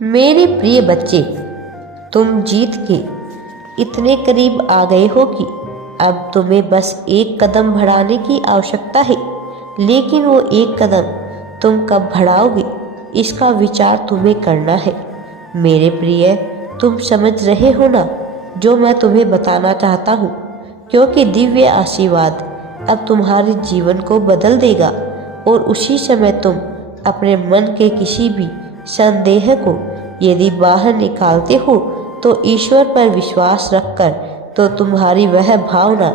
मेरे प्रिय बच्चे, तुम जीत के इतने करीब आ गए हो कि अब तुम्हें बस एक कदम बढ़ाने की आवश्यकता है। लेकिन वो एक कदम तुम कब बढ़ाओगे, इसका विचार तुम्हें करना है। मेरे प्रिय, तुम समझ रहे हो ना जो मैं तुम्हें बताना चाहता हूँ, क्योंकि दिव्य आशीर्वाद अब तुम्हारे जीवन को बदल देगा और उसी समय तुम अपने मन के किसी भी संदेह को यदि बाहर निकालते हो तो ईश्वर पर विश्वास रखकर तो तुम्हारी वह भावना,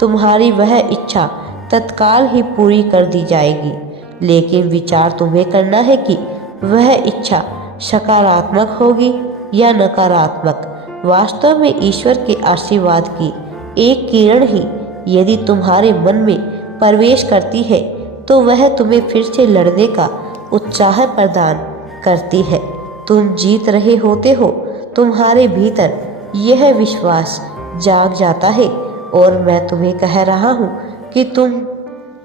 तुम्हारी वह इच्छा तत्काल ही पूरी कर दी जाएगी। लेकिन विचार तुम्हें करना है कि वह इच्छा सकारात्मक होगी या नकारात्मक। वास्तव में ईश्वर के आशीर्वाद की एक किरण ही यदि तुम्हारे मन में प्रवेश करती है तो वह तुम्हें फिर से लड़ने का उत्साह प्रदान करती है। तुम जीत रहे होते हो, तुम्हारे भीतर यह विश्वास जाग जाता है और मैं तुम्हें कह रहा हूँ कि तुम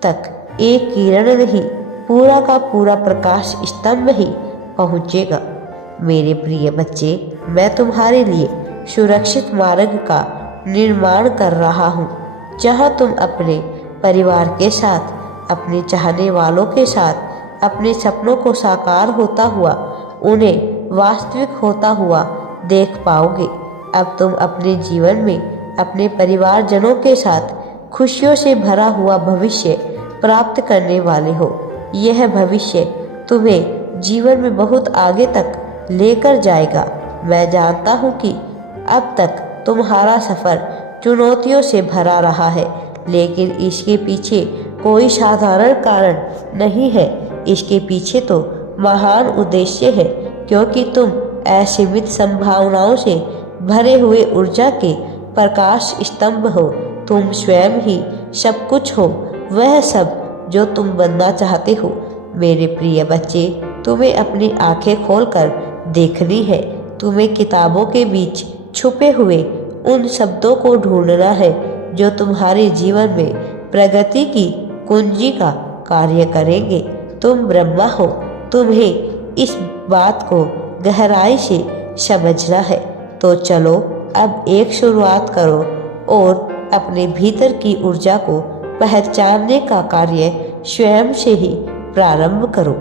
तक एक किरण नहीं, पूरा का पूरा प्रकाश स्तंभ ही पहुँचेगा। मेरे प्रिय बच्चे, मैं तुम्हारे लिए सुरक्षित मार्ग का निर्माण कर रहा हूँ, जहाँ तुम अपने परिवार के साथ, अपने चाहने वालों के साथ अपने सपनों को साकार होता हुआ, उन्हें वास्तविक होता हुआ देख पाओगे। अब तुम अपने जीवन में अपने परिवारजनों के साथ खुशियों से भरा हुआ भविष्य प्राप्त करने वाले हो। यह भविष्य तुम्हें जीवन में बहुत आगे तक लेकर जाएगा। मैं जानता हूँ कि अब तक तुम्हारा सफ़र चुनौतियों से भरा रहा है, लेकिन इसके पीछे कोई साधारण कारण नहीं है। इसके पीछे तो महान उद्देश्य है, क्योंकि तुम असीमित संभावनाओं से भरे हुए ऊर्जा के प्रकाश स्तंभ हो। तुम स्वयं ही सब कुछ हो, वह सब जो तुम बनना चाहते हो। मेरे प्रिय बच्चे, तुम्हें अपनी आंखें खोलकर देखनी है। तुम्हें किताबों के बीच छुपे हुए उन शब्दों को ढूंढना है जो तुम्हारे जीवन में प्रगति की कुंजी का कार्य करेंगे। तुम ब्रह्मा हो, तुम्हें इस बात को गहराई से समझना है। तो चलो अब एक शुरुआत करो और अपने भीतर की ऊर्जा को पहचानने का कार्य स्वयं से ही प्रारंभ करो।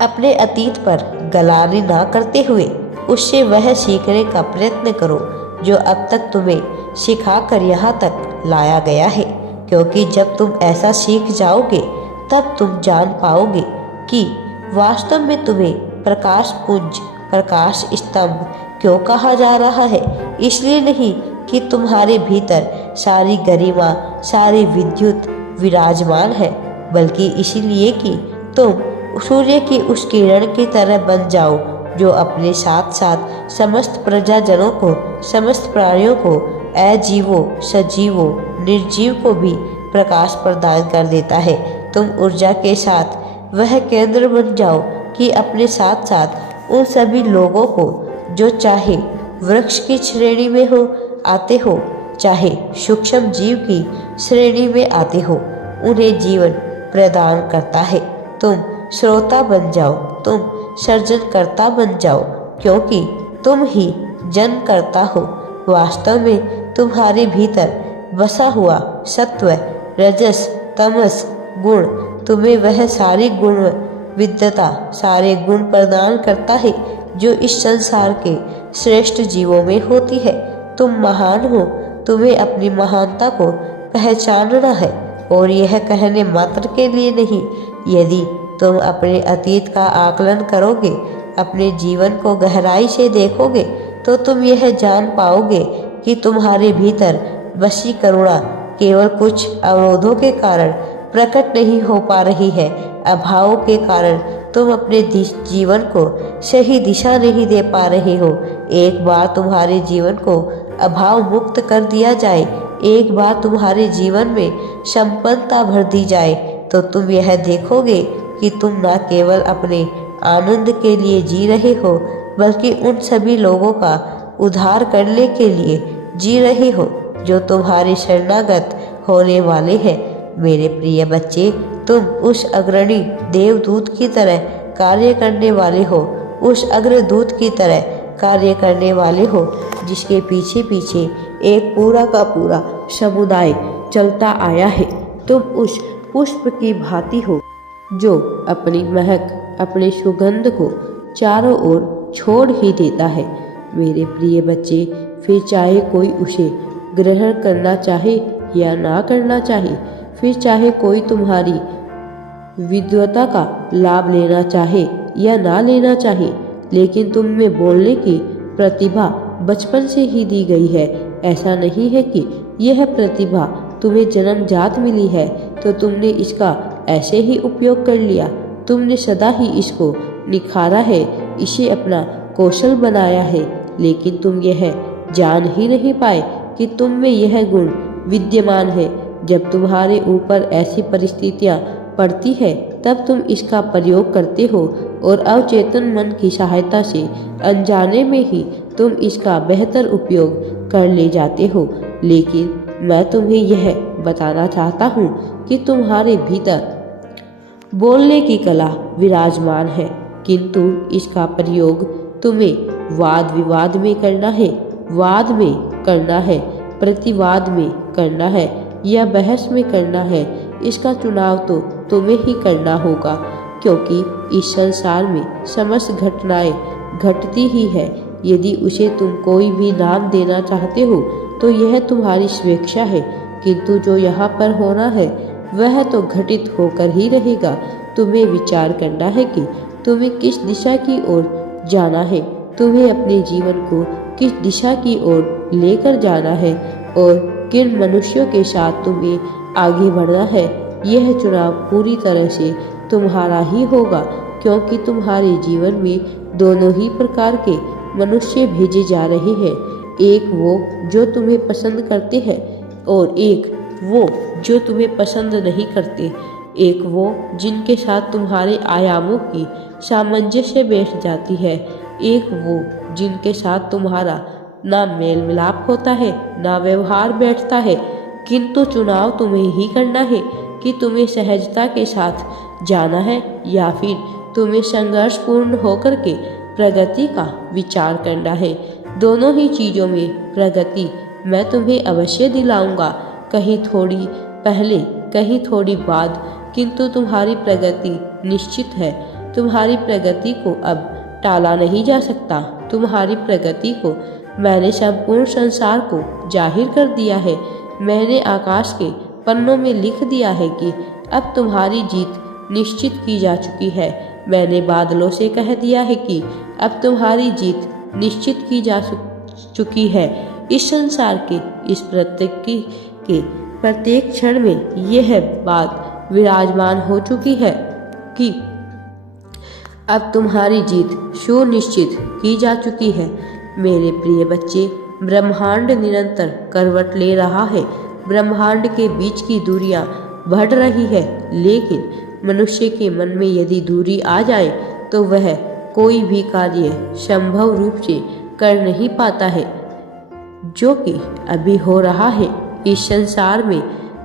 अपने अतीत पर गलानी ना करते हुए उससे वह सीखने का प्रयत्न करो जो अब तक तुम्हें सिखाकर यहाँ तक लाया गया है, क्योंकि जब तुम ऐसा सीख जाओगे तब तुम जान पाओगे कि वास्तव में तुम्हें प्रकाश पुंज, प्रकाश स्तंभ क्यों कहा जा रहा है। इसलिए नहीं कि तुम्हारे भीतर सारी गरिमा, सारी विद्युत विराजमान है, बल्कि इसीलिए कि तुम सूर्य की उस किरण की तरह बन जाओ जो अपने साथ साथ समस्त प्रजाजनों को, समस्त प्राणियों को, अजीवों, सजीवों, निर्जीव को भी प्रकाश प्रदान कर देता है। तुम ऊर्जा के साथ वह केंद्र बन जाओ कि अपने साथ साथ उन सभी लोगों को जो चाहे वृक्ष की श्रेणी में हो आते हो, चाहे सूक्ष्म जीव की श्रेणी में आते हो, उन्हें जीवन प्रदान करता है। तुम श्रोता बन जाओ, तुम सर्जनकर्ता बन जाओ, क्योंकि तुम ही जन करता हो। वास्तव में तुम्हारे भीतर बसा हुआ सत्व, रजस, तमस गुण तुम्हें वह सारी गुण विद्यता, सारे गुण प्रदान करता है जो इस संसार के श्रेष्ठ जीवों में होती है। तुम महान हो, तुम्हें अपनी महानता को पहचानना है, और यह कहने मात्र के लिए नहीं। यदि तुम अपने अतीत का आकलन करोगे, अपने जीवन को गहराई से देखोगे, तो तुम यह जान पाओगे कि तुम्हारे भीतर बसी करुणा केवल कुछ अवरोधों के कारण प्रकट नहीं हो पा रही है। अभावों के कारण तुम अपने जीवन को सही दिशा नहीं दे पा रहे हो। एक बार तुम्हारे जीवन को अभाव मुक्त कर दिया जाए, एक बार तुम्हारे जीवन में संपन्नता भर दी जाए, तो तुम यह देखोगे कि तुम न केवल अपने आनंद के लिए जी रहे हो, बल्कि उन सभी लोगों का उद्धार करने के लिए जी रहे हो जो तुम्हारे शरणागत होने वाले हैं। मेरे प्रिय बच्चे, तुम उस अग्रणी देवदूत की तरह कार्य करने वाले हो, उस अग्रदूत की तरह कार्य करने वाले हो जिसके पीछे पीछे एक पूरा का पूरा समुदाय चलता आया है। तुम उस पुष्प की भांति हो जो अपनी महक, अपने सुगंध को चारों ओर छोड़ ही देता है। मेरे प्रिय बच्चे, फिर चाहे कोई उसे ग्रहण करना चाहे या ना करना चाहे, फिर चाहे कोई तुम्हारी विद्वता का लाभ लेना चाहे या ना लेना चाहे, लेकिन तुम में बोलने की प्रतिभा बचपन से ही दी गई है। ऐसा नहीं है कि यह प्रतिभा तुम्हें जन्मजात मिली है तो तुमने इसका ऐसे ही उपयोग कर लिया। तुमने सदा ही इसको निखारा है, इसे अपना कौशल बनाया है, लेकिन तुम यह जान ही नहीं पाए कि तुम में यह गुण विद्यमान है। जब तुम्हारे ऊपर ऐसी परिस्थितियां पड़ती है तब तुम इसका प्रयोग करते हो और अवचेतन मन की सहायता से अनजाने में ही तुम इसका बेहतर उपयोग कर ले जाते हो। लेकिन मैं तुम्हें यह बताना चाहता हूँ कि तुम्हारे भीतर बोलने की कला विराजमान है, किंतु इसका प्रयोग तुम्हें वाद विवाद में करना है, वाद में करना है, प्रतिवाद में करना है या बहस में करना है। इसका चुनाव तो तुम्हें ही करना होगा, क्योंकि इस संसार में समस्त घटनाएं घटती ही है। यदि उसे तुम कोई भी नाम देना चाहते हो तो यह तुम्हारी स्वेच्छा है, किंतु जो यहाँ पर होना है वह तो घटित होकर ही रहेगा। तुम्हें विचार करना है कि तुम्हें किस दिशा की ओर जाना है, तुम्हें अपने जीवन को किस दिशा की ओर लेकर जाना है और किन मनुष्यों के साथ तुम्हें आगे बढ़ना है। यह चुनाव पूरी तरह से तुम्हारा ही होगा, क्योंकि तुम्हारे जीवन में दोनों ही प्रकार के मनुष्य भेजे जा रहे हैं। एक वो जो तुम्हें पसंद करते हैं और एक वो जो तुम्हें पसंद नहीं करते। एक वो जिनके साथ तुम्हारे आयामों की सामंजस्य बैठ जाती है, एक वो जिनके साथ तुम्हारा ना मेल मिलाप होता है ना व्यवहार बैठता है। किंतु चुनाव तुम्हें ही करना है कि तुम्हें सहजता के साथ जाना है या फिर तुम्हें संघर्षपूर्ण होकर के प्रगति का विचार करना है। दोनों ही चीज़ों में प्रगति मैं तुम्हें अवश्य दिलाऊंगा, कहीं थोड़ी पहले कहीं थोड़ी बाद, किंतु तुम्हारी प्रगति निश्चित है। तुम्हारी प्रगति को अब टाला नहीं जा सकता। तुम्हारी प्रगति को मैंने संपूर्ण संसार को जाहिर कर दिया है। मैंने आकाश के पन्नों में लिख दिया है कि अब तुम्हारी जीत निश्चित की जा चुकी है। मैंने बादलों से कह दिया है कि अब तुम्हारी जीत निश्चित की जा चुकी है। इस संसार के इस प्रत्येक क्षण में यह बात विराजमान हो चुकी है कि अब तुम्हारी जीत सुनिश्चित की जा चुकी है। मेरे प्रिय बच्चे, ब्रह्मांड निरंतर करवट ले रहा है। ब्रह्मांड के बीच की दूरियां बढ़ रही है, लेकिन मनुष्य के मन में यदि दूरी आ जाए तो वह कोई भी कार्य संभव रूप से कर नहीं पाता है। जो कि अभी हो रहा है। इस संसार में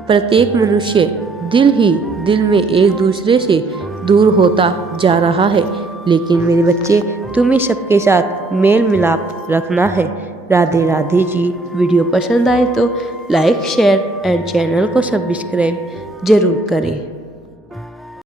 प्रत्येक मनुष्य दिल ही दिल में एक दूसरे से दूर होता जा रहा है। लेकिन मेरे बच्चे, तुम्हें सबके साथ मेल मिलाप रखना है। राधे राधे जी। वीडियो पसंद आए तो लाइक, शेयर एंड चैनल को सब्सक्राइब जरूर करें।